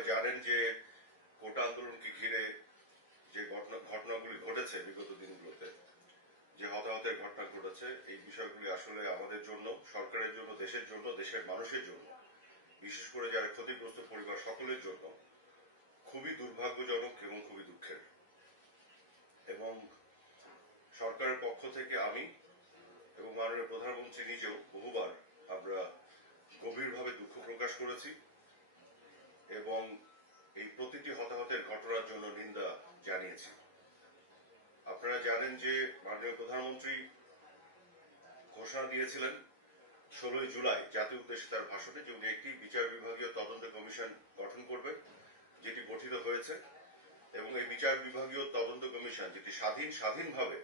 সবাই জানেন যে কোটা আন্দোলনকে ঘিরে যে ঘটনা, ঘটনাগুলি ঘটেছে বিগত দিনগুলোতে, যে হতাহতের ঘটনা ঘটেছে, এই বিষয়গুলি আসলে আমাদের জন্য, সরকারের জন্য, দেশের জন্য, দেশের মানুষের জন্য, বিশেষ করে যারা ক্ষতিগ্রস্ত পরিবার, সকলের জন্য খুবই দুর্ভাগ্যজনক এবং খুবই দুঃখের। এবং সরকারের পক্ষ থেকে আমি এবং মাননীয় প্রধানমন্ত্রী নিজেও বহুবার আমরা গভীরভাবে দুঃখ প্রকাশ করেছি। এবং এই প্রতিটি হতাহতের ঘটনার জন্য নিন্দা জানিয়েছি। আপনারা জানেন যে মাননীয় প্রধানমন্ত্রী ঘোষণা দিয়েছিলেন, ষোলোই জুলাই জাতীয় উদ্দেশ্যে তার ভাষণে যে উনি একটি বিচার বিভাগীয় তদন্ত কমিশন গঠন করবেন, যেটি গঠিত হয়েছে, এবং এই বিচার বিভাগীয় তদন্ত কমিশন, যেটি স্বাধীন, স্বাধীনভাবে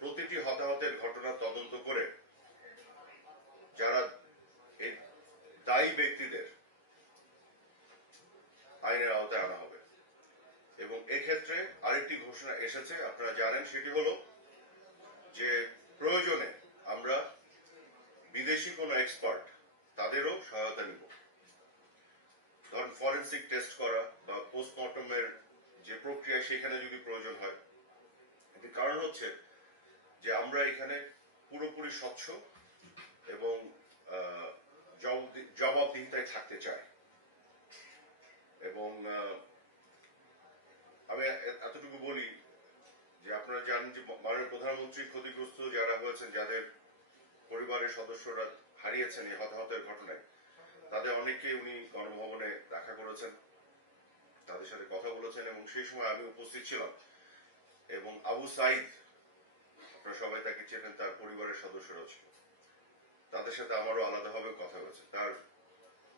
প্রতিটি হতাহতের ঘটনা তদন্ত করে, যারা এই দায়ী ব্যক্তিদের আইনের আওতায় আনা হবে। এবং এক্ষেত্রে আরেকটি ঘোষণা এসেছে, আপনারা জানেন, সেটি হলো যে প্রয়োজনে আমরা বিদেশি কোনো এক্সপার্ট তাদেরও সহায়তা নিব। ধরুন ফরেন্সিক টেস্ট করা বা পোস্টমর্টমের যে প্রক্রিয়া, সেখানে যদি প্রয়োজন হয়। এটির কারণ হচ্ছে যে আমরা এখানে পুরোপুরি স্বচ্ছ এবং জবাবদিহিতায় থাকতে চাই। এবং আমি এতটুকু বলি যে আপনারা জানেন যে মাননীয় প্রধানমন্ত্রী ক্ষতিগ্রস্ত যারা হয়েছেন, যাদের পরিবারের সদস্যরা হারিয়েছেন এই হতাহতের ঘটনায়, তাদের অনেককে উনি গণভবনে দেখা করেছেন, তাদের সাথে কথা বলেছেন এবং সেই সময় আমি উপস্থিত ছিলাম এবং আবু সাইদ, আপনারা সবাই তাকে চেনেন, তার পরিবারের সদস্যরাও ছিল। তাদের সাথে আমারও আলাদাভাবে কথা হয়েছে। তার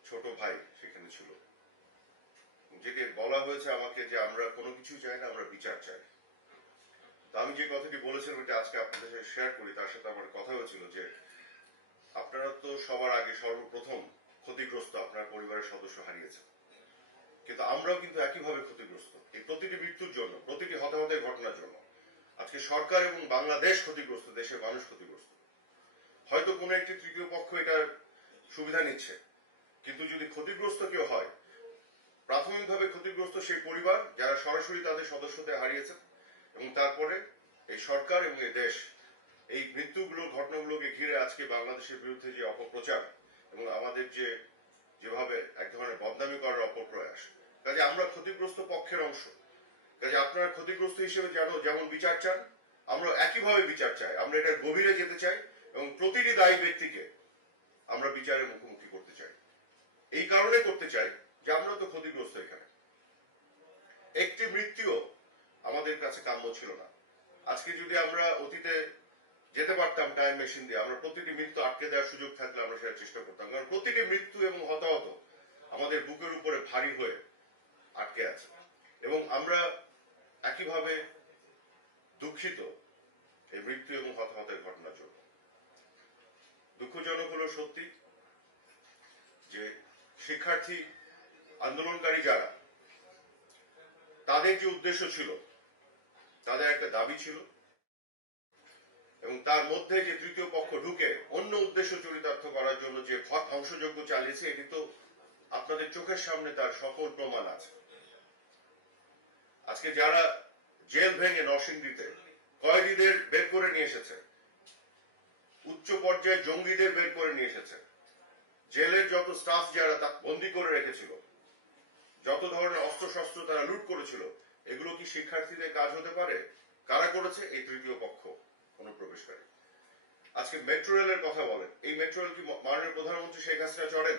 ছোট ভাই সেখানে ছিল। যেটি বলা হয়েছে আমাকে যে আমরা কোনো কিছু চাই না, আমরা বিচার চাই। তো আমি যে কথাটি বলেছিলাম, এটা আজকে আপনাদের সাথে শেয়ার করি, তার সাথে আমার কথা হয়েছিল যে আপনারা তো সবার আগে সর্বপ্রথম ক্ষতিগ্রস্ত আপনার পরিবারের সদস্য হারিয়েছেন। কিন্তু আমরাও কিন্তু একইভাবে ক্ষতিগ্রস্ত। এই প্রতিটি মৃত্যুর জন্য, প্রতিটি হতাহতের ঘটনার জন্য। আজকে সরকার এবং বাংলাদেশ ক্ষতিগ্রস্ত, দেশের মানুষ ক্ষতিগ্রস্ত। হয়তো কোনো একটি তৃতীয় পক্ষ এটার সুবিধা নিচ্ছে। কিন্তু যদি ক্ষতিগ্রস্ত কেউ হয় প্রাথমিকভাবে ক্ষতিগ্রস্ত সেই পরিবার যারা সরাসরি তাদের সদস্যদের হারিয়েছে এবং তারপরে এই সরকার এবং এই দেশ এই মৃত্যুগুলোর ঘটনাগুলোকে ঘিরে আজকে বাংলাদেশের বিরুদ্ধে যে অপপ্রচার এবং আমাদের যে যেভাবে এক ধরনের বদনামি করার অপপ্রয়াস। কাজে আমরা ক্ষতিগ্রস্ত পক্ষের অংশ। কাজে আপনারা ক্ষতিগ্রস্ত হিসেবে জানো যেমন বিচার চান, আমরা একইভাবে বিচার চাই। আমরা এটার গভীরে যেতে চাই এবং প্রতিটি দায়ী ব্যক্তিকে আমরা বিচারের মুখোমুখি করতে চাই। এই কারণে করতে চাই যে তো ক্ষতিগ্রস্ত এখানে। একটি মৃত্যুও আমাদের কাছে কাম্য ছিল না। আজকে যদি আমরা অতীতে যেতে পারতাম টাইম মেশিন দিয়ে, আমরা প্রতিটি মৃত্যু আটকে দেওয়ার সুযোগ থাকলে আমরা সেটা চেষ্টা করতাম। কারণ প্রতিটি মৃত্যু এবং হতাহত আমাদের বুকের উপরে ভারী হয়ে আটকে আছে। এবং আমরা একইভাবে দুঃখিত এই মৃত্যু এবং হতাহতের ঘটনার জন্য। দুঃখজনক হলো সত্যি যে শিক্ষার্থী আন্দোলনকারী যারা, তাদের যে উদ্দেশ্য ছিল? তাদের একটা দাবি ছিল। এবং তার মধ্যে যে তৃতীয় পক্ষ ঢুকে অন্য উদ্দেশ্য চরিতার্থ করার জন্য যে ভর ধ্বংসযজ্ঞ চালিয়েছে, এটি তো আপনাদের চোখের সামনে তার সকল প্রমাণ আছে। আজকে যারা জেল ভেঙে নরসিংদীতে কয়েদিদের বের করে নিয়ে এসেছে, উচ্চ পর্যায়ে জঙ্গিদের বের করে নিয়ে এসেছে, জেলের যত স্টাফ যারা তা বন্দি করে রেখেছিল যত ধরনের অস্ত্রশস্ত্র তারা লুট করেছিল, এগুলো কি শিক্ষার্থীদের কাজ হতে পারে? কারা করেছে? এই তৃতীয় পক্ষ অনুপ্রবেশকারী আজকে মেট্রো রেলের কথা বলেন। এই মেট্রো রেল কি মাননীয় প্রধানমন্ত্রী শেখ হাসিনা চড়েন?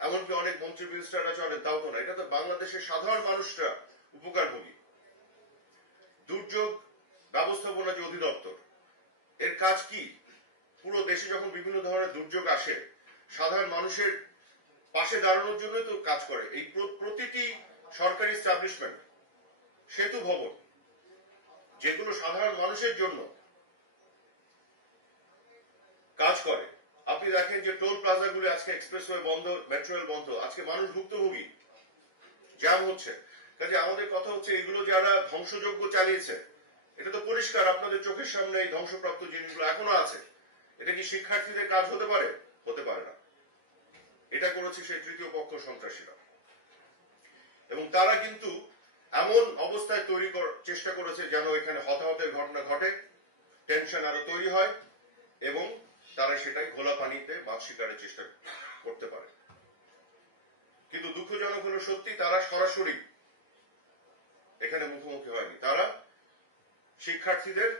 এমনকি অনেক মন্ত্রী মিনিস্টাররা চড়েন, তাও তো না। এটা তো বাংলাদেশের সাধারণ মানুষরা উপকারভোগী। দুর্যোগ ব্যবস্থাপনা যে অধিদপ্তর, এর কাজ কি? পুরো দেশে যখন বিভিন্ন ধরনের দুর্যোগ আসে, সাধারণ মানুষের পাশে দাঁড়ানোর জন্যই তো কাজ করে। এই প্রতিটি সরকারি স্টাবলিশমেন্ট সেতু ভবন, যেগুলো সাধারণ মানুষের জন্য কাজ করে। আপনি দেখেন যে টোল প্লাজাগুলো আজকে এক্সপ্রেসওয়ে বন্ধ, মেট্রো রেল বন্ধ, আজকে মানুষ ভুক্তভোগী, জ্যাম হচ্ছে। কাজে আমাদের কথা হচ্ছে এগুলো যারা ধ্বংসযজ্ঞ চালিয়েছে, এটা তো পরিষ্কার, আপনাদের চোখের সামনে এই ধ্বংসপ্রাপ্ত জিনিসগুলো এখনও আছে। এটা কি শিক্ষার্থীদের কাজ হতে পারে? হতে পারে না। এটা করেছে সেই তৃতীয় পক্ষ সন্ত্রাসীরা। এবং তারা কিন্তু এমন অবস্থায় তৈরি চেষ্টা করেছে যেন এখানে হতাহতের ঘটনা ঘটে, টেনশন আরও তৈরি হয়, এবং তারা সেটাই ঘোলা পানিতে মাছ শিকারের চেষ্টা করতে পারে। কিন্তু দুঃখজনক হলো সত্যি তারা সরাসরি এখানে মুখোমুখি হয়নি। তারা শিক্ষার্থীদের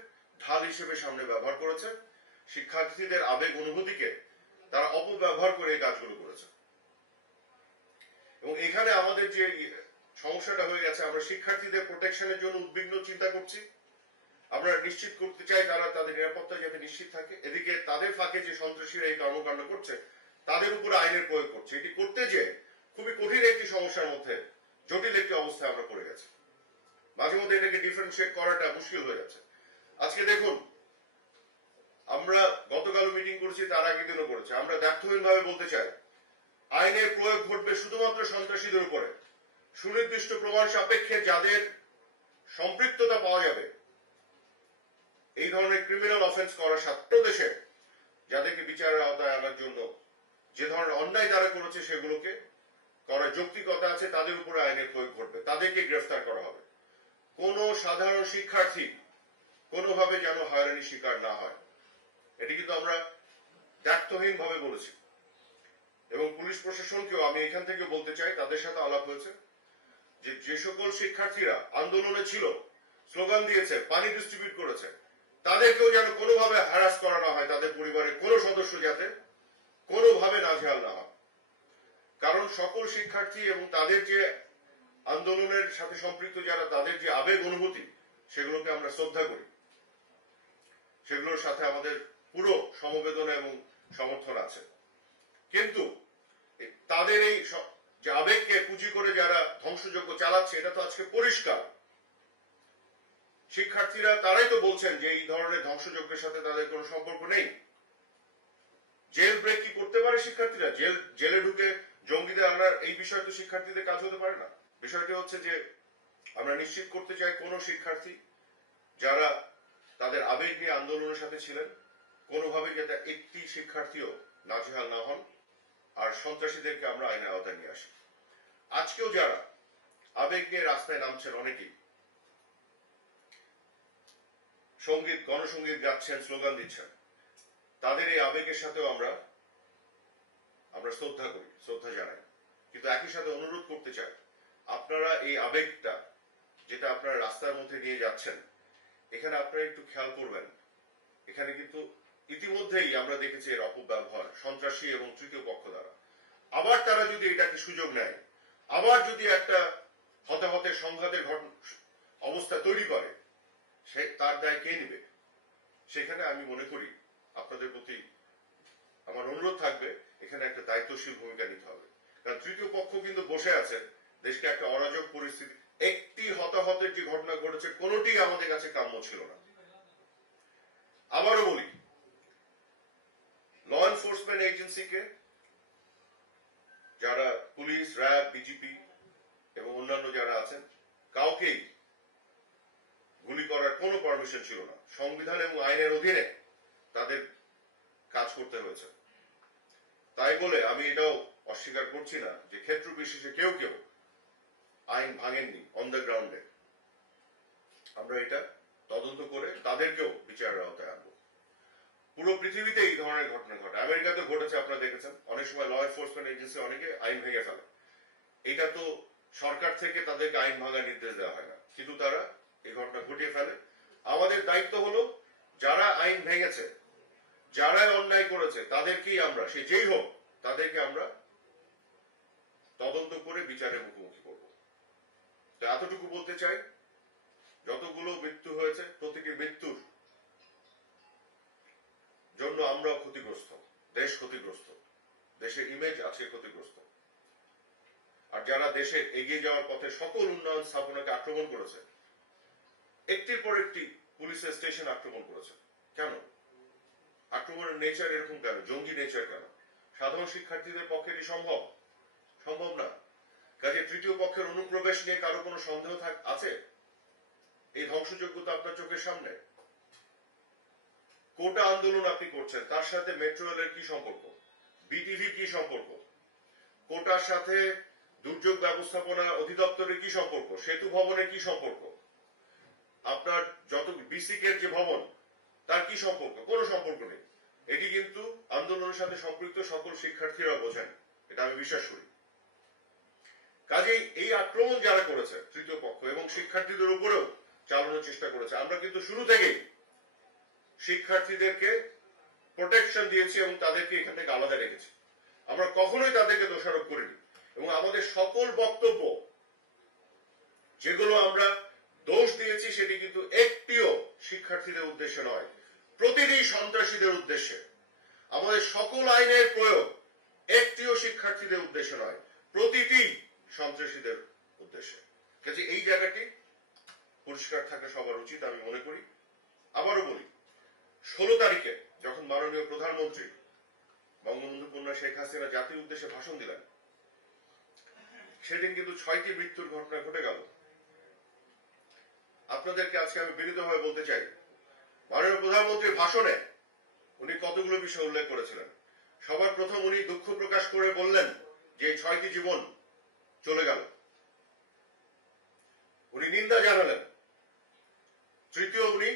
ঢাল হিসেবে সামনে ব্যবহার করেছে। শিক্ষার্থীদের আবেগ অনুভূতিকে তারা অপব্যবহার করে এই কাজগুলো করেছে। এবং এখানে আমাদের যে সমস্যাটা হয়ে গেছে, আমরা শিক্ষার্থীদের প্রোটেকশনের জন্য উদ্বিগ্ন চিন্তা করছি। আমরা নিশ্চিত করতে চাই তারা তাদের নিরাপত্তা যাতে নিশ্চিত থাকে। এদিকে তাদের ফাঁকে যে সন্ত্রাসীরা এই কর্মকাণ্ড করছে, তাদের উপরে আইনের প্রয়োগ করছে। এটি করতে যে খুবই কঠিন একটি সমস্যার মধ্যে জটিল একটি অবস্থায় আমরা পড়ে গেছি। মাঝে মধ্যে এটাকে ডিফারেন্সিয়েট করাটা মুশকিল হয়ে যাচ্ছে। আজকে দেখুন আমরা গতকাল মিটিং করেছি, তার আগের দিনও করেছি। আমরা ব্যর্থহীন ভাবে বলতে চাই, আইনের প্রয়োগ ঘটবে শুধুমাত্র সন্ত্রাসীদের উপরে। সুনির্দিষ্ট প্রমাণ সাপেক্ষে যাদের সম্পৃক্ততা পাওয়া যাবে, এই ধরনের ক্রিমিনাল অফেন্স করার ছাত্র দেশে যাদেরকে বিচারের আওতায় আনার জন্য যে ধরনের অন্যায় তারা করেছে সেগুলোকে করার যৌক্তিকতা আছে, তাদের উপরে আইনের প্রয়োগ ঘটবে। তাদেরকে গ্রেফতার করা হবে। কোন সাধারণ শিক্ষার্থী কোনোভাবে যেন হয়রানির শিকার না হয়। এটি কিন্তু আমরা দায়িত্বহীন ভাবে বলেছি। এবং পুলিশ প্রশাসনকেও আমি এখান থেকে বলতে চাই, তাদের সাথে আলাপ হয়েছে, যে যে সকল শিক্ষার্থীরা আন্দোলনে ছিল, স্লোগান দিয়েছে, পানি ডিস্ট্রিবিউট করেছে, তাদেরকেও যেন কোনোভাবে হ্যারাস করা না হয়, তাদের পরিবারের কোনো সদস্য যাতে কোনোভাবে নাজেহাল না হয়। কারণ সকল শিক্ষার্থী এবং তাদের যে আন্দোলনের সাথে সম্পৃক্ত যারা, তাদের যে আবেগ অনুভূতি, সেগুলোকে আমরা শ্রদ্ধা করি। সেগুলোর সাথে আমাদের পুরো সমবেদনা এবং সমর্থন আছে। কিন্তু তাদের এই যে আবেগকে পুঁজি করে যারা ধ্বংসযজ্ঞ চালাচ্ছে, এটা তো আজকে পরিষ্কার। শিক্ষার্থীরা তারাই তো বলছেন যে এই ধরনের ধ্বংসযজ্ঞের সাথে তাদের কোনো সম্পর্ক নেই। জেল ব্রেক কি করতে পারে শিক্ষার্থীরা? জেল, জেলে ঢুকে জঙ্গিদের আনার এই বিষয় তো শিক্ষার্থীদের কাজ হতে পারে না। বিষয়টি হচ্ছে যে আমরা নিশ্চিত করতে চাই কোন শিক্ষার্থী যারা তাদের আবেগ নিয়ে আন্দোলনের সাথে ছিলেন কোনোভাবে যাতে একটি শিক্ষার্থীও নাজেহাল না হন, আর সন্ত্রাসীদেরকে আমরা আইনের আওতায় নিয়ে আসি। আজকেও যারা আবেগ নিয়ে রাস্তায় নামছেন অনেকেই, সংগীত, গণসঙ্গীত গাচ্ছেন, স্লোগান দিচ্ছেন, তাদের এই আবেগের সাথেও আমরা আমরা শ্রদ্ধা করি, শ্রদ্ধা জানাই। কিন্তু একই সাথে অনুরোধ করতে চাই, আপনারা এই আবেগটা যেটা আপনারা রাস্তার মধ্যে নিয়ে যাচ্ছেন, এখানে আপনারা একটু খেয়াল করবেন, এখানে কিন্তু ইতিমধ্যেই আমরা দেখেছি এর অপব্যবহার সন্ত্রাসী এবং তৃতীয় পক্ষ দ্বারা। আবার তারা যদি এটাকে সুযোগ নেয়, আবার যদি একটা হতাহতের সংঘাতের অবস্থা তৈরি করে, সে তার দায় কে নেবে? সেখানে আমি মনে করি আপনাদের প্রতি আমার অনুরোধ থাকবে, এখানে একটা দায়িত্বশীল ভূমিকা নিতে হবে। কারণ তৃতীয় পক্ষ কিন্তু বসে আছে, দেশকে একটা অরাজক পরিস্থিতি, একটি হতাহতের যে ঘটনা ঘটেছে, কোনোটি আমাদের কাছে কাম্য ছিল না। আবারও বলি এনফোর্সমেন্ট এজেন্সিকে যারা পুলিশ, র্যাব বিজিপি এবং অন্যান্য যারা আছেন, কাউকেই গুলি করার কোনো পারমিশন ছিল না। সংবিধান এবং আইনের অধীনে তাদের কাজ করতে হয়েছে। তাই বলে আমি এটাও অস্বীকার করছি না যে ক্ষেত্র বিশেষে কেউ কেউ আইন ভাঙেননি অন দ্য গ্রাউন্ডে আমরা এটা তদন্ত করে তাদেরকেও বিচারের আওতায় আনব। পুরো পৃথিবীতে এই ধরনের ঘটনা ঘটে। আমেরিকাতে ঘটেছে, আপনারা দেখেছেন। অনেক সময় ল এনফোর্সমেন্ট এজেন্সি অনেকে আইন ভেঙে ফেলে। এটা তো সরকার থেকে তাদেরকে আইন ভাঙার নির্দেশ দেওয়া হয় না। কিন্তু তারা এই ঘটনা ঘটিয়ে ফেলে। আমাদের দায়িত্ব হলো, যারা আইন ভেঙেছে, যারা অন্যায় করেছে, তাদেরকেই আমরা, সে যেই হোক, তাদেরকে আমরা তদন্ত করে বিচারের মুখোমুখি করব। এতটুকু বলতে চাই, যতগুলো মৃত্যু হয়েছে, প্রতিটি মৃত্যুর জন্য আমরা ক্ষতিগ্রস্ত, দেশ ক্ষতিগ্রস্ত, দেশের ইমেজ আজকে ক্ষতিগ্রস্ত। আর যারা দেশের এগিয়ে যাওয়ার পথে সকল উন্নয়ন স্থাপনাকে আক্রমণ করেছে, একটির পর একটি পুলিশের স্টেশন আক্রমণ করেছে। কেন? আক্রমণের নেচার এরকম কেন? জঙ্গি নেচার কেন? সাধারণ শিক্ষার্থীদের পক্ষে এটি সম্ভব? সম্ভব না। কাজে তৃতীয় পক্ষের অনুপ্রবেশ নিয়ে কারও কোনো সন্দেহ আছে? এই ধ্বংসযোগ্য তো আপনার চোখের সামনে? কোটা আন্দোলন আপনি করছেন, তার সাথে মেট্রো রেলের কি সম্পর্ক? বিটিভি কি সম্পর্ক? কোটার সাথে দুর্যোগ ব্যবস্থাপনা অধিদপ্তরের কি সম্পর্ক? সেতু ভবনের কি সম্পর্ক? আপনার যত বিসিকের যে ভবন, তার কি সম্পর্ক? কোনো সম্পর্ক নেই। এটি কিন্তু আন্দোলনের সাথে সম্পৃক্ত সকল শিক্ষার্থীরা বোঝেন। এটা আমি বিশ্বাস করি। কাজেই এই আক্রমণ যারা করেছে, তৃতীয় পক্ষ এবং শিক্ষার্থীদের উপরেও চালানোর চেষ্টা করেছে, আমরা কিন্তু শুরু থেকেই শিক্ষার্থীদেরকে প্রোটেকশন দিয়েছি এবং তাদেরকে এখান থেকে আলাদা রেখেছি। আমরা কখনোই তাদেরকে দোষারোপ করিনি এবং আমাদের সকল বক্তব্য যেগুলো আমরা দোষ দিয়েছি সেটি কিন্তু একটিও শিক্ষার্থীদের উদ্দেশ্যে নয়, প্রতিটি সন্ত্রাসীদের উদ্দেশ্যে। আমাদের সকল আইনের প্রয়োগ একটিও শিক্ষার্থীদের উদ্দেশ্যে নয়, প্রতিটি সন্ত্রাসীদের উদ্দেশ্যে। কাজে এই জায়গাটি পরিষ্কার থাকা সবার উচিত আমি মনে করি। আবারও বলি ষোলো তারিখে যখন মাননীয় প্রধানমন্ত্রী বঙ্গবন্ধু কন্যা শেখ হাসিনা জাতির উদ্দেশ্যে ভাষণ দিলেন, সেদিন কিন্তু ছয়টি মৃত্যুর ঘটনা ঘটে গেল। আপনাদেরকে আজকে আমি বিনীতভাবে বলতে চাই, মাননীয় প্রধানমন্ত্রীর ভাষণে উনি কতগুলো বিষয় উল্লেখ করেছিলেন। সবার প্রথম উনি দুঃখ প্রকাশ করে বললেন যে ছয়টি জীবন চলে গেল। উনি নিন্দা জানালেন। তৃতীয় উনি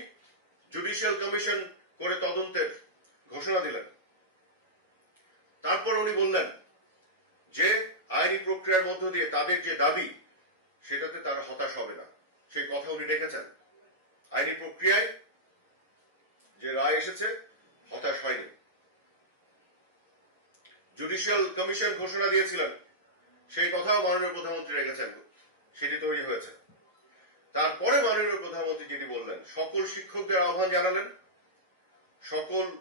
জুডিশিয়াল কমিশন করে তদন্তের ঘোষণা দিলেন। তারপর উনি বললেন যে, আইনি প্রক্রিয়ার মধ্য দিয়ে তাদের যে দাবি, সেটাতে তারা হতাশ হবে না। সেই কথা উনি রেখেছেন। আইনি প্রক্রিয়ায় যে রায় এসেছে, হতাশ হয়নি। জুডিশিয়াল কমিশন ঘোষণা দিয়েছিলেন। সেই কথাও মাননীয় প্রধানমন্ত্রী রেখেছেন। সেটি তৈরি হয়েছে। তারপরে মাননীয় প্রধানমন্ত্রী যেটি বললেন, সকল শিক্ষকদের আহ্বান জানালেন। সকল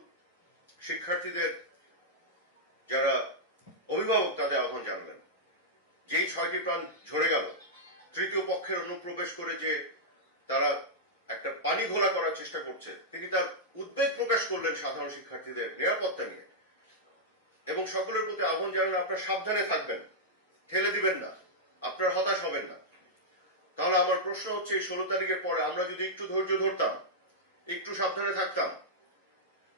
শিক্ষার্থীদের যারা অভিভাবক তাদের আহ্বান জানালেন। যেই ছয়টি প্রাণ ঝরে গেল, তৃতীয় পক্ষের অনুপ্রবেশ করে যে তারা একটা পানি ঘোলা করার চেষ্টা করছে, তিনি তার উদ্বেগ প্রকাশ করলেন সাধারণ শিক্ষার্থীদের নিরাপত্তা নিয়ে। এবং সকলের প্রতি আহ্বান জানালেন, আপনারা সাবধানে থাকবেন, ঠেলে দিবেন না, আপনার হতাশ হবেন না। তাহলে আমার প্রশ্ন হচ্ছে, এই ষোলো তারিখের পরে আমরা যদি একটু ধৈর্য ধরতাম, একটু সাবধানে থাকতাম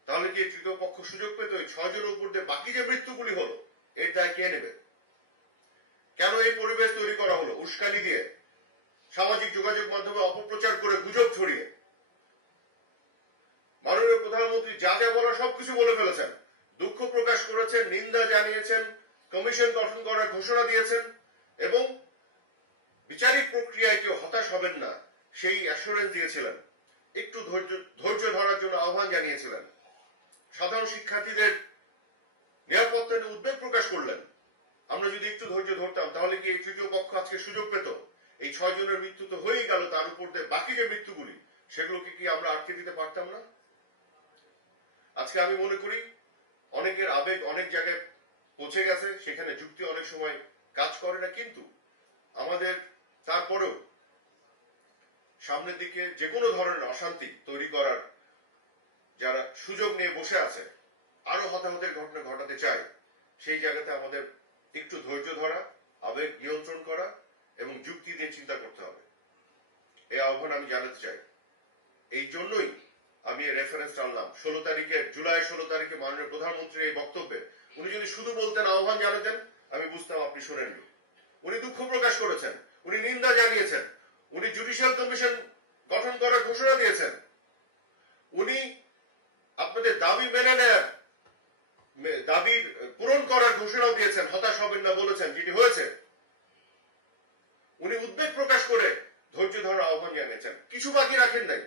তাহলে কি তৃতীয় পক্ষ সুযোগ পেত? এই ছয়জনের উপর দিয়ে বাকি যে মৃত্যুগুলি হলো, এর দায় কে নেবে? কেন এই পরিবেশ তৈরি করা হলো? উস্কানি দিয়ে সামাজিক যোগাযোগ মাধ্যমে অপপ্রচার করে গুজব ছড়িয়ে। মাননীয় প্রধানমন্ত্রী যা যা বলার সবকিছু বলে ফেলেছেন। দুঃখ প্রকাশ করেছেন, নিন্দা জানিয়েছেন, কমিশন গঠন করার ঘোষণা দিয়েছেন এবং বিচারিক প্রক্রিয়ায় কেউ হতাশ হবেন না, সেই অ্যাসুরেন্স দিয়েছিলেন। একটু ধৈর্য ধৈর্য ধরার জন্য আহ্বান জানিয়েছিলেন। সাধারণ শিক্ষার্থীদের নিরাপত্তা নিয়ে উদ্বেগ প্রকাশ করলেন। আমরা যদি একটু ধৈর্য ধরতাম, তাহলে কি এই তৃতীয় পক্ষ আজকে সুযোগ পেত? এই ছয় জনের মৃত্যু তো হয়েই গেল, তার উপর দিয়ে বাকি যে মৃত্যুগুলি, সেগুলোকে কি আমরা আটকে দিতে পারতাম না? আজকে আমি মনে করি, অনেকের আবেগ অনেক জায়গায় পৌঁছে গেছে, সেখানে যুক্তি অনেক সময় কাজ করে না, কিন্তু আমাদের তারপরেও সামনের দিকে যে কোনো ধরনের অশান্তি তৈরি করার যারা সুযোগ নিয়ে বসে আছে, আরও হতাহতের ঘটনা ঘটাতে চায়, সেই জায়গাতে আমাদের একটু ধৈর্য ধরা, আবেগ নিয়ন্ত্রণ করা এবং যুক্তি দিয়ে চিন্তা করতে হবে। এই আহ্বান আমি জানাতে চাই। এই জন্যই আমি রেফারেন্স আনলাম। ষোলো তারিখে, জুলাই ষোলো তারিখে মাননীয় প্রধানমন্ত্রীর এই বক্তব্যে উনি যদি শুধু বলতেন, আহ্বান জানাতেন, আমি বুঝতাম আপনি শোনেননি। উনি দুঃখ প্রকাশ করেছেন, উনি নিন্দা জানিয়েছেন, উনি জুডিশিয়াল কমিশন গঠন করার ঘোষণা দিয়েছেন। উনি আপনাদের দাবি মেনে নেয়ার দাবি পূরণ করার ঘোষণাও দিয়েছেন, হতাশ হবেন না বলেছেন, যেটি হয়েছে। উনি উদ্বেগ প্রকাশ করে ধৈর্য ধরার আহ্বান জানিয়েছেন। কিছু বাকি রাখেন নাই।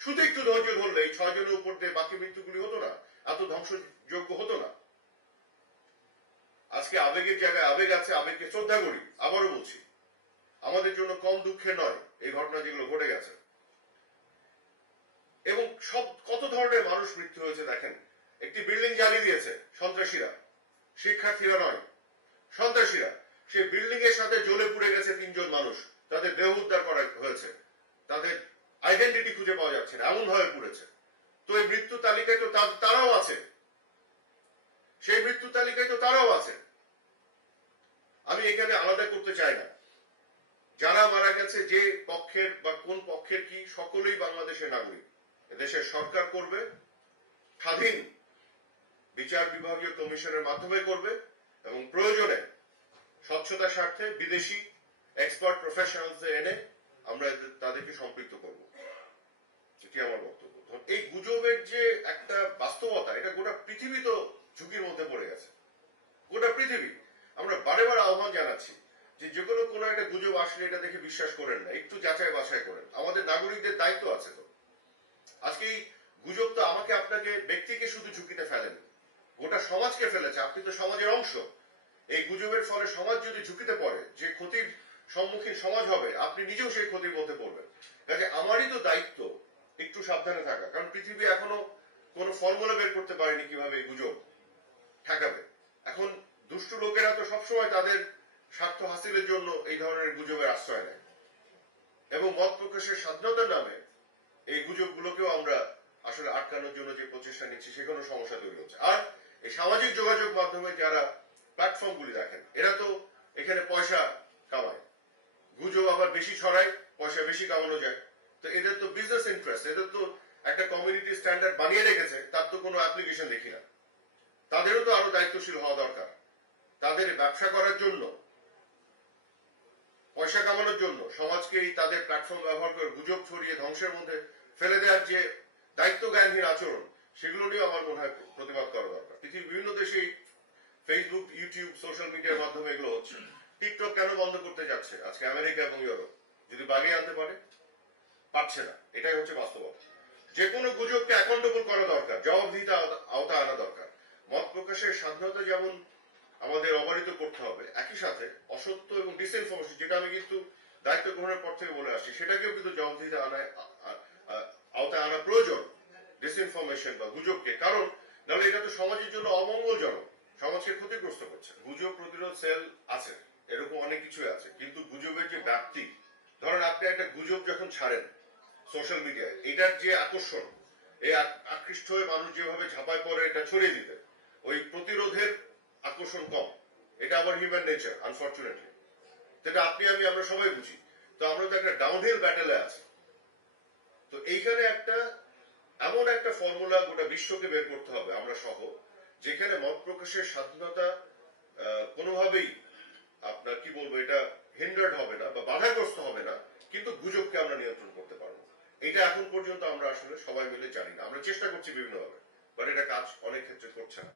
শুধু একটু ধৈর্য ধরলে এই ছয় জনের উপর দিয়ে বাকি মৃত্যুগুলি হতো না, এত ধ্বংসযোগ্য হতো না। আজকে আবেগের জায়গায় আবেগ আছে, আবেগকে শ্রদ্ধা করি, আবারও বলছি, আমাদের জন্য কম দুঃখে নয়, এই ঘটনা যেগুলো ঘটে গেছে। এবং সব, কত ধরনের মানুষ মৃত্যু হয়েছে দেখেন। একটি বিল্ডিং জ্বালিয়ে দিয়েছে সন্ত্রাসীরা। শিক্ষার্থীরা নয়, সন্ত্রাসীরা। সেই বিল্ডিং এর সাথে জ্বলে পুড়ে গেছে তিনজন মানুষ। তাদের দেহ উদ্ধার করা হয়েছে। তাদের আইডেন্টিটি খুঁজে পাওয়া যাচ্ছে না এমন ভাবে পুড়েছে। তো এই মৃত্যু তালিকায় তো তারাও আছে। সেই মৃত্যু তালিকায় তো তারাও আছে। আমি এখানে আলাদা করতে চাই না। যারা মারা গেছে, যে পক্ষের বা কোন পক্ষের কি, সকলেই বাংলাদেশের নাগরিক। দেশের সরকার করবে, স্বাধীন বিচার বিভাগীয় কমিশনের মাধ্যমে করবে, এবং প্রয়োজনে স্বচ্ছতার স্বার্থে বিদেশি এক্সপার্ট প্রফেশনালদের এনে আমরা তাদেরকে সম্পৃক্ত করব। এটি আমার বক্তব্য। এই গুজবের যে একটা বাস্তবতা, এটা গোটা পৃথিবী তো ঝুঁকির মধ্যে পড়ে গেছে। গোটা পৃথিবী। আমরা বারে বারে আহ্বান জানাচ্ছি যে যে কোনো কোনো একটা গুজব আসলে এটা দেখে বিশ্বাস করেন না, একটু যাচাই বাছাই করেন। আমাদের নাগরিকদের দায়িত্ব আছে তো। আজকে এই গুজব তো আমাকে আপনাকে, ব্যক্তিকে শুধু ঝুঁকিতে ফেলেনি, গোটা সমাজকে ফেলেছে। আপনি তো সমাজের অংশ। এই গুজবের ফলে সমাজ যদি ঝুঁকিতে পড়ে, যে ক্ষতির সম্মুখীন সমাজ হবে, আপনি নিজেও সেই ক্ষতির মধ্যে পড়বেন। কাজে আমারই তো দায়িত্ব একটু সাবধানে থাকা, কারণ পৃথিবী এখনও কোনো ফর্মুলা বের করতে পারেনি কীভাবে এই গুজব ঠেকাবে। এখন দুষ্টু লোকেরা তো সবসময় তাদের স্বার্থ হাসিলের জন্য এই ধরনের গুজবের আশ্রয় নেয়। এবং মত প্রকাশের স্বাধীনতার নামে এই গুজবগুলোকেও আমরা আসলে আটকানোর জন্য যে প্রচেষ্টা নিচ্ছি সেখানে সমস্যা তৈরি হচ্ছে। আর এই সামাজিক যোগাযোগ মাধ্যমে যারা প্ল্যাটফর্মগুলি দেখেন, এরা তো এখানে পয়সা কামায়। গুজব আবার বেশি ছড়ায়, পয়সা বেশি কামানো যায়। তো এদের তো বিজনেস ইন্টারেস্ট এদের তো একটা কমিউনিটি স্ট্যান্ডার্ড বানিয়ে রেখেছে, তার তো কোনো অ্যাপ্লিকেশন দেখি না। তাদেরও তো আরও দায়িত্বশীল হওয়া দরকার। তাদের ব্যবসা করার জন্য, পয়সা কামানোর জন্য, সমাজকে তাদের প্ল্যাটফর্ম ব্যবহার করে গুজব ছড়িয়ে ধ্বংসের মধ্যে ফেলে দেওয়ার যে দায়িত্ব জ্ঞানহীন আচরণ, সেগুলো নিয়ে আমার মনে হয় প্রতিবাদ করা দরকার। পৃথিবীর বিভিন্ন দেশে ফেসবুক ইউটিউব সোশ্যাল মিডিয়ার মাধ্যমে এগুলো হচ্ছে। টিকটক কেন বন্ধ করতে যাচ্ছে? আজকে আমেরিকা এবং ইউরোপ। যদি বাগিয়ে আনতে পারে, পারছে না। এটাই হচ্ছে বাস্তবতা। যে কোনো গুজবকে অ্যাকাউন্টেবল করা দরকার, জবাবদিহিতা আওতা- আনা দরকার। মত প্রকাশের স্বাধীনতা যেমন আমাদের অবারিত করতে হবে, একই সাথে অসত্য এবং ডিসইনফরমেশন যেটা আমি কিন্তু দায়িত্ব গ্রহণের পর থেকে বলে আসছি, সেটাকেও কিন্তু জবাবদিহিতা আনায় আওতায় আনা প্রয়োজন ডিসইনফরমেশন বা গুজবকে। কারণ, নাহলে এটা তো সমাজের জন্য অমঙ্গলজনক। সমাজকে ক্ষতিগ্রস্ত করছে। গুজব প্রতিরোধ সেল আছে এরকম অনেক কিছুই আছে। কিন্তু গুজবের যে ব্যাপ্তি, ধরেন আপনি একটা গুজব যখন ছাড়েন সোশ্যাল মিডিয়ায় এটার যে আকর্ষণ, এই আকৃষ্ট হয়ে মানুষ যেভাবে ঝাঁপায় পড়ে, এটা ছড়িয়ে দিতে, ওই প্রতিরোধের আকর্ষণ কম। এটা আবার হিউম্যান নেচার আনফর্চুনেটলি যেটা আপনি, আমি, আমরা সবাই বুঝি। তো আমরা তো একটা ডাউনহিল ব্যাটেলে আছি। তো এইখানে একটা, এমন একটা ফর্মুলা গোটা বিশ্বকে বের করতে হবে, আমরা সহ, যেখানে মত প্রকাশের স্বাধীনতা কোনোভাবেই আপনার কি বলব, এটা হিন্ডার্ড হবে না বা বাধাগ্রস্ত হবে না, কিন্তু গুজবকে আমরা নিয়ন্ত্রণ করতে পারব। এটা এখন পর্যন্ত আমরা আসলে সবাই মিলে জানি না। আমরা চেষ্টা করছি বিভিন্নভাবে বাট এটা কাজ অনেক ক্ষেত্রে করছে না।